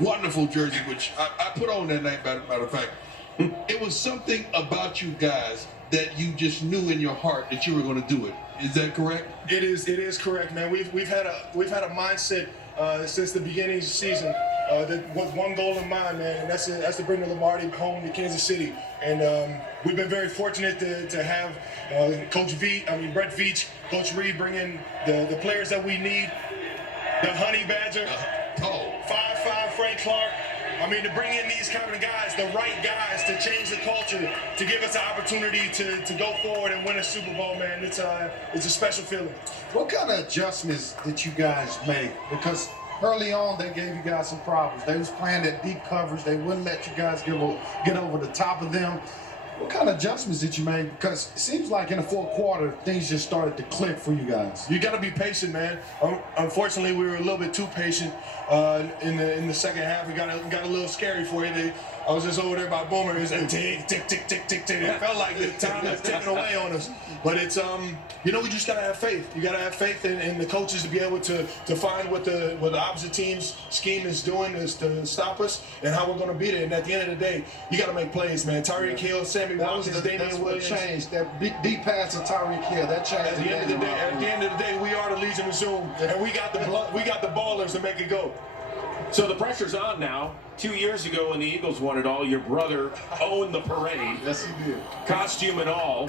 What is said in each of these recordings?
wonderful jersey, which I put on that night, matter of fact. It was something about you guys that you just knew in your heart that you were going to do it. Is that correct? It is correct, man. We've had a mindset since the beginning of the season with one goal in mind, man, and that's to bring the Lombardi home to Kansas City. And we've been very fortunate to have Brett Veach, Coach Reed bring in the players that we need. The Honey Badger, 5'5" Frank Clark. I mean, to bring in these kind of guys, the right guys, to change the culture, to give us an opportunity to go forward and win a Super Bowl, man. It's a special feeling. What kind of adjustments did you guys make? Because early on, they gave you guys some problems. They was playing that deep coverage. They wouldn't let you guys get over the top of them. What kind of adjustments did you make? Because it seems like in the fourth quarter, things just started to click for you guys. You got to be patient, man. Unfortunately, we were a little bit too patient in the second half. It got a little scary for you. I was just over there by Boomer. It was like tick, tick, tick, tick, tick, tick. It felt like the time was ticking away on us. But it's we just gotta have faith. You gotta have faith in the coaches to be able to find what the opposite team's scheme is doing is to stop us and how we're gonna beat it. And at the end of the day, you gotta make plays, man. Tyreek Hill, Sammy Watkins, Damian Williams. That changed. That deep pass to Tyreek Hill. That changed. At the end of the day, we are the Legion of Zoom, and we got the ballers to make it go. So the pressure's on now. 2 years ago when the Eagles won it all, your brother owned the parade. Yes, he did. Costume and all.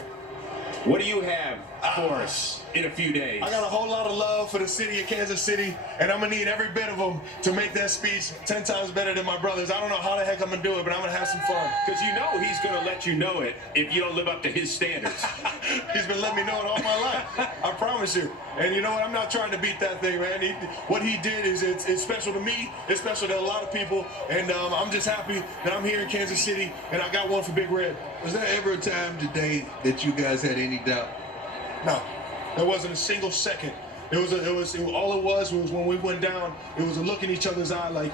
What do you have for us in a few days? I got a whole lot of love for the city of Kansas City, and I'm going to need every bit of them to make that speech 10 times better than my brothers. I don't know how the heck I'm going to do it, but I'm going to have some fun. Because you know he's going to let you know it if you don't live up to his standards. He's been letting me know it all my life. I promise you. And you know what? I'm not trying to beat that thing, man. What he did is it's special to me. It's special to a lot of people. And I'm just happy that I'm here in Kansas City, and I got one for Big Red. Was there ever a time today that you guys had any doubt? No, there wasn't a single second. All it was when we went down, it was a look in each other's eye like,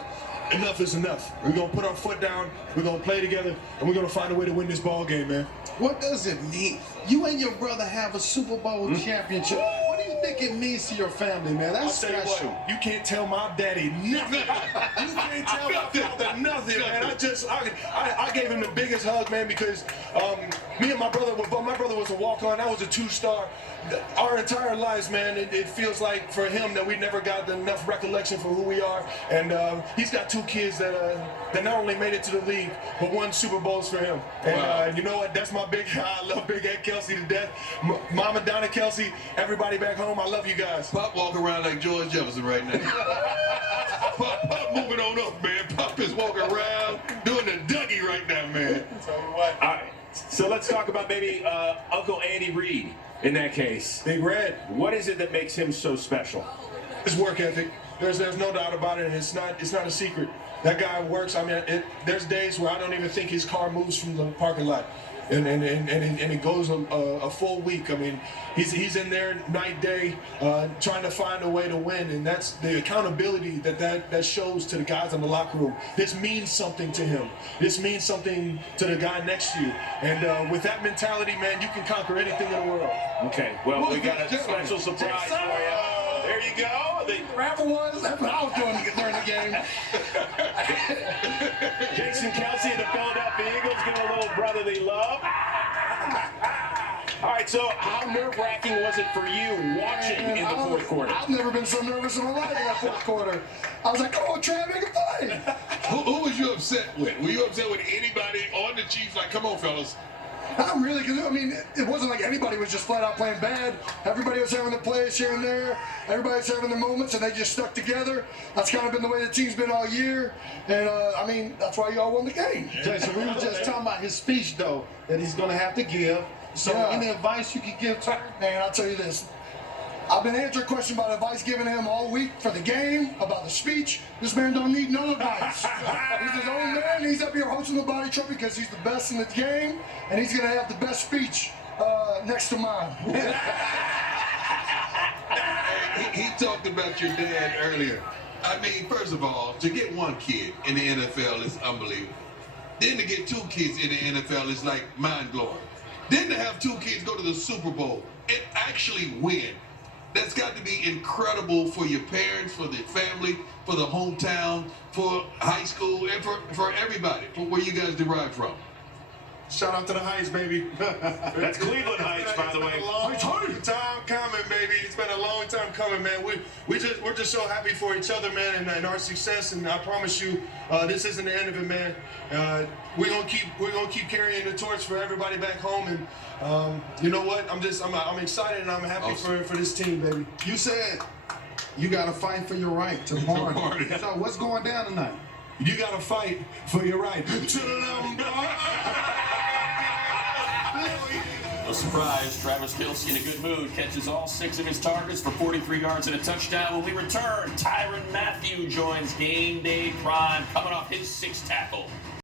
enough is enough. We're going to put our foot down, we're going to play together, and we're going to find a way to win this ball game, man. What does it mean? You and your brother have a Super Bowl championship. What do you think it means to your family, man? That's special. I'll tell you what, you can't tell my daddy nothing. You can't tell my father nothing, man. I gave him the biggest hug, man, because me and my brother was a walk-on. I was a two-star. Our entire lives, man, it feels like for him that we never got enough recollection for who we are. And he's got two kids that not only made it to the league, but won Super Bowls for him. And you know what? That's my I love Big Ed Kelce to death. Mama Donna Kelce, everybody back home, I love you guys. Pop walking around like George Jefferson right now. Pop moving on up, man. Pop is walking around doing the Dougie right now, man. Tell you what. All right. So let's talk about maybe Uncle Andy Reid in that case. Big Red. What is it that makes him so special? His work ethic. There's no doubt about it, and it's not a secret. That guy works. I mean, there's days where I don't even think his car moves from the parking lot. And it goes a full week. I mean, he's in there night, day, trying to find a way to win, and that's the accountability that shows to the guys in the locker room. This means something to him. This means something to the guy next to you. And with that mentality, man, you can conquer anything in the world. Okay, well, we got a special surprise for you. There you go. The rapper was. That's what I was doing during the game. Jason Kelce of the Philadelphia Eagles getting a little brotherly love. All right, so how nerve-wracking was it for you watching in the fourth quarter? I've never been so nervous in my life in that fourth quarter. I was like, come on, Trav, make a play. Who was you upset with? Were you upset with anybody on the Chiefs? Like, come on, fellas. Not really, because I mean, it wasn't like anybody was just flat out playing bad. Everybody was having their plays here and there. Everybody was having their moments, and they just stuck together. That's kind of been the way the team's been all year. And, I mean, that's why y'all won the game. Jason, we were just talking about his speech, though, that he's going to have to give. So any advice you could give to him? Man, I'll tell you this. I've been answering questions about advice given him all week for the game, about the speech. This man don't need no advice. He's his own man. He's up here hosting the body truck because he's the best in the game, and he's going to have the best speech next to mine. He talked about your dad earlier. I mean, first of all, to get one kid in the NFL is unbelievable. Then to get two kids in the NFL is like mind-blowing. Then to have two kids go to the Super Bowl and actually win. That's got to be incredible for your parents, for the family, for the hometown, for high school, and for everybody, for where you guys derive from. Shout out to the Heights, baby. That's Cleveland Heights, by the way. It's been a long time coming, baby. It's been a long time coming, man. We're just so happy for each other, man, and our success. And I promise you, this isn't the end of it, man. We're gonna keep carrying the torch for everybody back home. And you know what? I'm excited and I'm happy for this team, baby. You said you got to fight for your right to party. So what's going down tonight? You got to fight for your right to Lombardi. No surprise, Travis Kelce in a good mood catches all 6 of his targets for 43 yards and a touchdown. When we return, Tyrann Mathieu joins Game Day Prime coming off his 6th tackle.